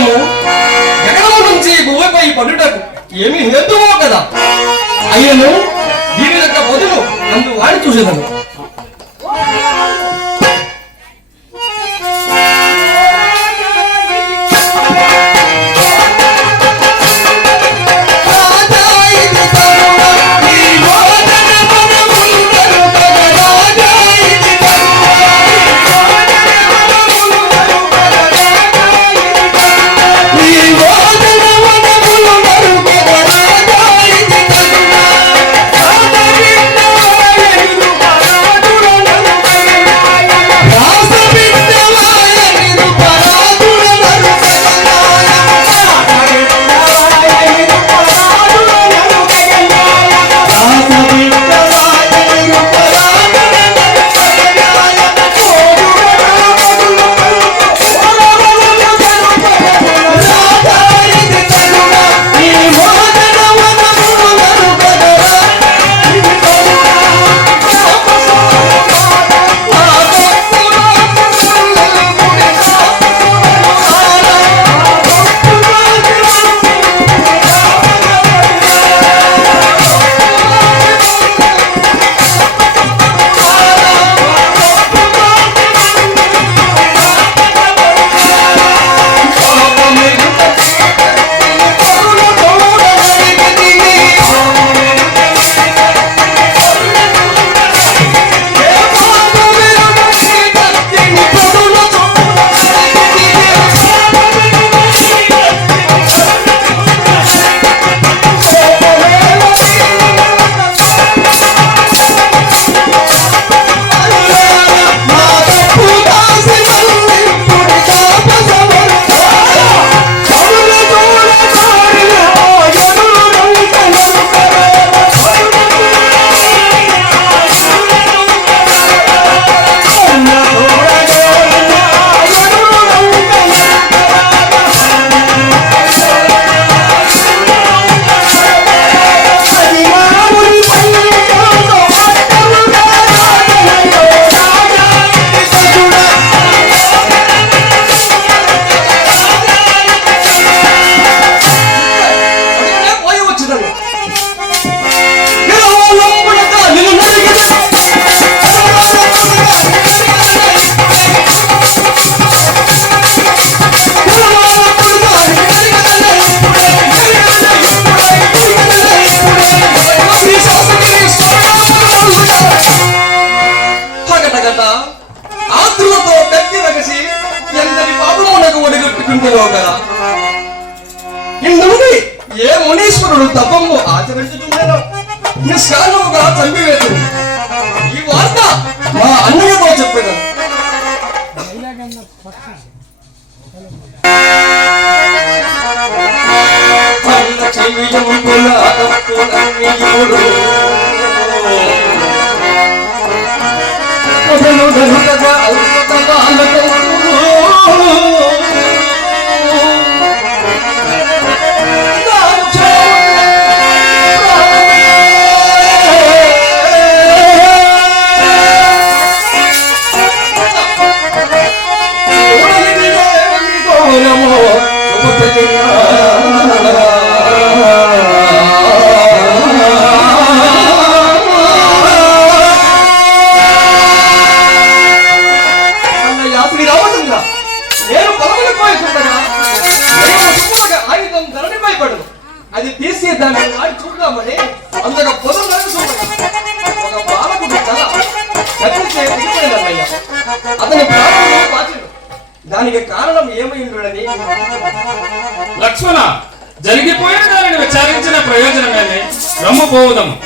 ఖడ్గము జగనము నుంచి భూమిపై పడుటకు ఏమి హేతువో కదా. అయ్యను దీని యొక్క బదులు అందు వాడి చూసేదాను ఆతులతో కత్తి రగసి ఎంతటి పాపమునకు ఒడిగట్టుకుంటున్నావు కదా? ఇందుని ఏ మునీశ్వరుడు తపము ఆచరించుతున్నాడో నిష్కారణముగా చంపివేదు ఈ వార్త మా అన్నయ్యతో చెప్పాను పల్ల చెయ్యంబుల ఆయుధం ధరణిపై అది తీసి దాన్ని వాడి చూద్దామని అంతగా పొలం ఒక బాలకుడి తల అతని ప్రాణంలో దానికి కారణం ఏమై లక్ష్మణ జరిగిపోయిన దానిని విచారించిన ప్రయోజనమే రమ్ము పోవుదాము